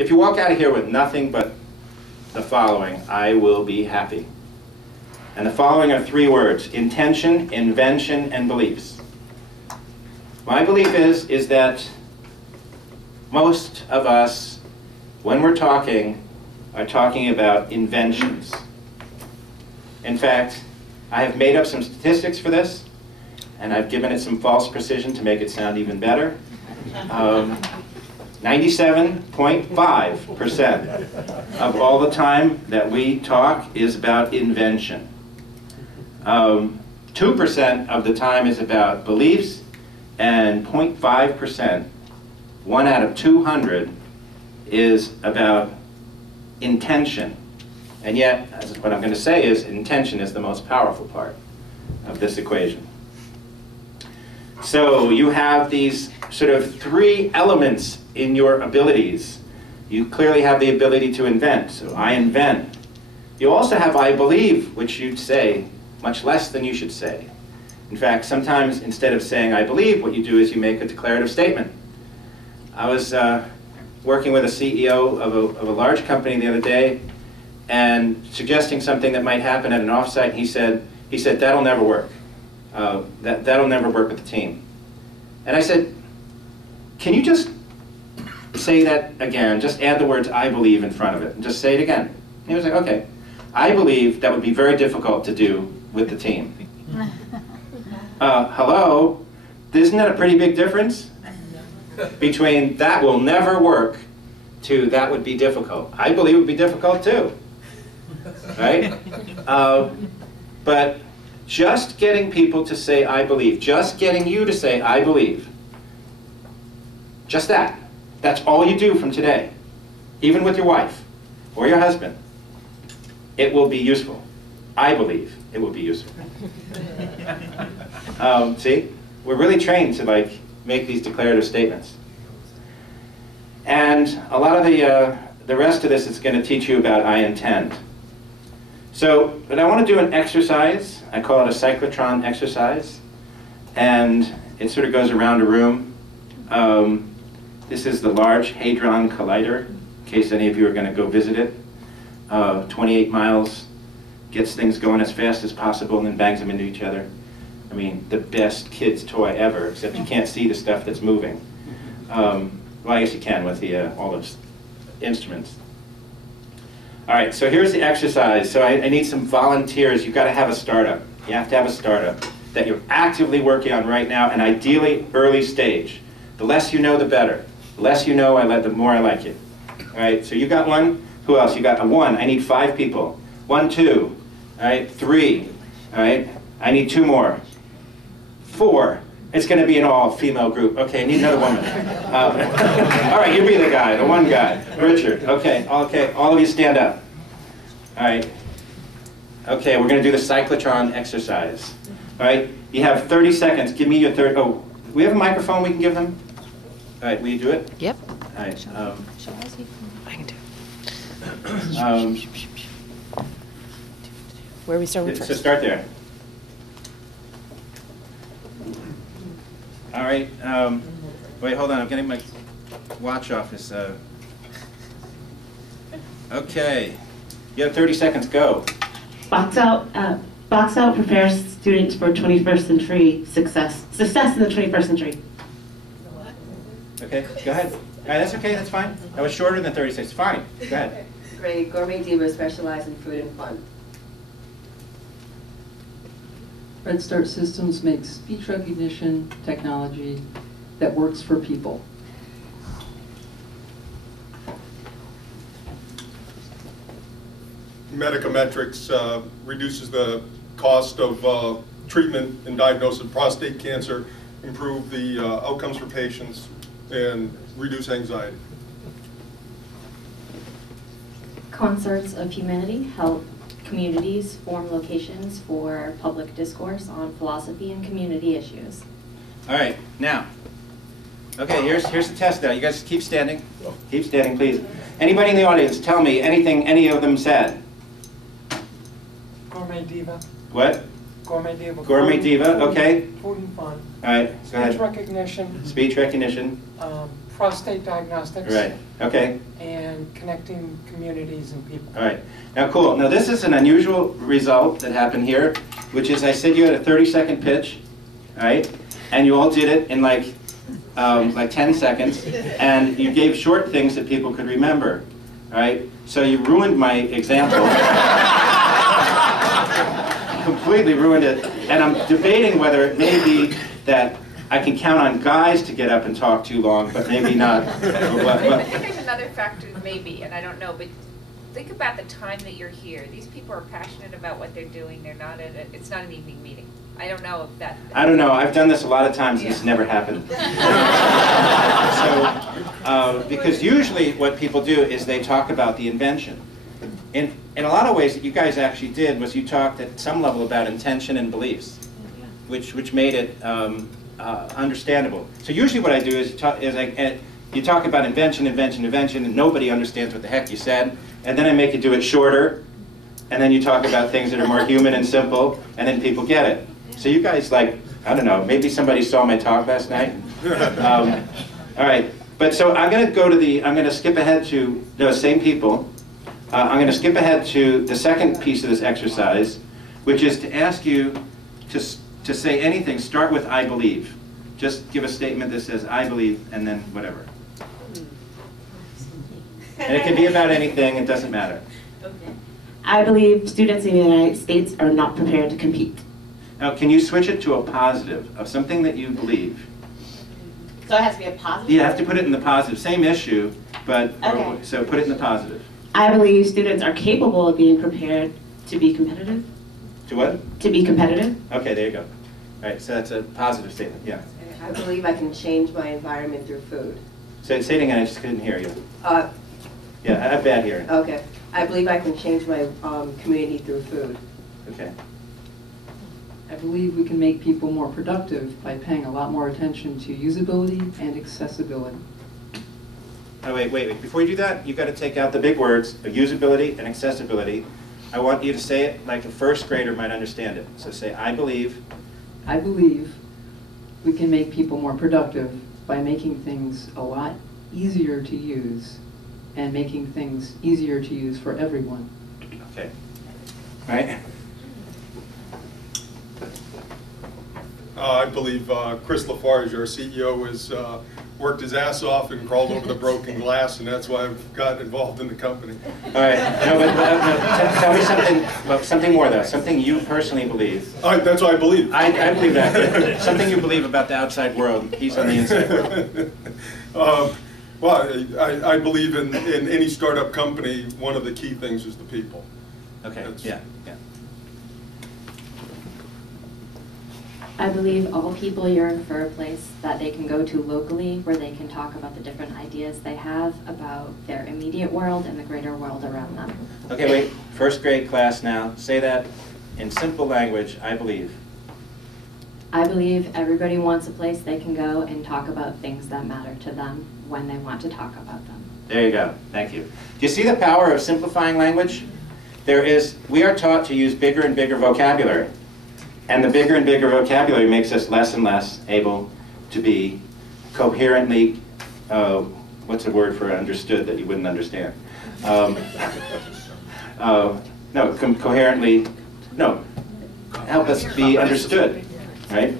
if you walk out of here with nothing but the following, I will be happy. And the following are 3 words: intention, invention, and beliefs. My belief is that most of us, when we're talking, are talking about inventions. In fact, I have made up some statistics for this, and I've given it some false precision to make it sound even better. 97.5% of all the time that we talk is about invention. 2% of the time is about beliefs, and 0.5%, 1 out of 200, is about intention. And yet, as what I'm going to say is, intention is the most powerful part of this equation. So you have these sort of 3 elements in your abilities. You clearly have the ability to invent, so I invent. You also have I believe, which you'd say much less than you should say. In fact, sometimes instead of saying I believe, what you do is you make a declarative statement. I was working with a CEO of a large company the other day and suggesting something that might happen at an offsite. He said, that'll never work. That'll never work with the team. And I said, can you just say that again? Just add the words I believe in front of it and just say it again. And he was like, okay. I believe that would be very difficult to do with the team. Hello? Isn't that a pretty big difference between that will never work to that would be difficult? I believe it would be difficult too, right? But just getting people to say I believe, just getting you to say I believe, just that. That's all you do from today, even with your wife or your husband. It will be useful. I believe it will be useful. See, we're really trained to make these declarative statements. And a lot of the rest of this is going to teach you about I intend. So, but I want to do an exercise. I call it a cyclotron exercise. And it sort of goes around a room. This is the Large Hadron Collider, in case any of you are going to go visit it. 28 miles, gets things going as fast as possible and then bangs them into each other. I mean, the best kid's toy ever, except you can't see the stuff that's moving. Well, I guess you can with all those instruments. All right, so here's the exercise. So I need some volunteers. You've got to have a startup. You have to have a startup that you're actively working on right now, and ideally early stage. The less you know, the better. The less you know, the more I like you. All right, so you got one. Who else? You got a 1. I need 5 people. 1, 2. All right, 3. All right, I need 2 more. 4. It's going to be an all-female group. Okay, I need another woman. All right, you be the guy, the one guy. Richard. Okay, all of you stand up. All right. Okay, we're going to do the cyclotron exercise. All right, you have 30 seconds. Give me your third. Oh, do we have a microphone we can give them? All right, will you do it? Yep. All right. I can do it. Where are we starting first? So start there. All right. Wait, hold on. I'm getting my watch off. Okay. You have 30 seconds. Go. Box Out prepares students for 21st century success in the 21st century. Okay. Go ahead. All right, that's okay. That's fine. That was shorter than 30 seconds. Fine. Go ahead. Great. Gourmet Divas specialize in food and fun. Red Start Systems makes speech recognition technology that works for people. Medicametrics reduces the cost of treatment and diagnosis of prostate cancer, improve the outcomes for patients, and reduce anxiety. Concerts of Humanity help communities form locations for public discourse on philosophy and community issues. All right, now. Okay, here's the test now. You guys keep standing. Keep standing, please. Anybody in the audience, tell me anything any of them said. Gourmet Diva. What? Gourmet Diva. Gourmet Diva, okay. Food and fun. All right, go ahead. Speech recognition. Speech recognition. prostate diagnostics. Right, okay. And connecting communities and people. All right. Now, cool. Now, this is an unusual result that happened here, which is I said you had a 30-second pitch, all right? And you all did it in like 10 seconds, and you gave short things that people could remember, all right? So you ruined my example. Completely ruined it. And I'm debating whether it may be that I can count on guys to get up and talk too long, but maybe not. I think there's another factor, maybe, and I don't know, but think about the time that you're here. These people are passionate about what they're doing. They're not at a, it's not an evening meeting. I don't know if that. I don't know. I've done this a lot of times. Yeah. This never happened. So, because usually what people do is they talk about the invention. In a lot of ways, that you guys actually did was you talked at some level about intention and beliefs, which made it understandable. So usually what I do is you talk about invention, and nobody understands what the heck you said, and then I make you do it shorter, and then you talk about things that are more human and simple, and then people get it. So you guys, like, I don't know, maybe somebody saw my talk last night. All right, but so I'm going to skip ahead to those same people. I'm going to skip ahead to the second piece of this exercise, which is to ask you to say anything. Start with I believe. Just give a statement that says I believe, and then whatever. And it can be about anything, it doesn't matter. Okay. I believe students in the United States are not prepared to compete. Now, can you switch it to a positive of something that you believe? So it has to be a positive? You have to put it in the positive. Same issue, but okay. So put it in the positive. I believe students are capable of being prepared to be competitive. To what? To be competitive. Okay, there you go. All right, so that's a positive statement, yeah. I believe I can change my environment through food. Say it again, I just couldn't hear you. Yeah, I have bad hearing. Okay. I believe I can change my community through food. Okay. I believe we can make people more productive by paying a lot more attention to usability and accessibility. Oh, wait. Before you do that, you've got to take out the big words of usability and accessibility. I want you to say it like a first grader might understand it. So say, I believe. I believe we can make people more productive by making things a lot easier to use and making things easier to use for everyone. Okay. All right. I believe Chris Lafarge, our CEO, has worked his ass off and crawled over the broken glass, and that's why I've gotten involved in the company. All right. No, but tell me something more, though. Something you personally believe. That's what I believe. I believe that. Something you believe about the outside world. He's on the inside world. Well, I believe in any startup company, one of the key things is the people. Okay, yeah. I believe all people yearn for a place that they can go to locally where they can talk about the different ideas they have about their immediate world and the greater world around them. Okay, wait. First grade class now. Say that in simple language, I believe. I believe everybody wants a place they can go and talk about things that matter to them when they want to talk about them. There you go. Thank you. Do you see the power of simplifying language? We are taught to use bigger and bigger vocabulary. And the bigger and bigger vocabulary makes us less and less able to be coherently, what's a word for understood that you wouldn't understand? Coherently, help us be understood, right?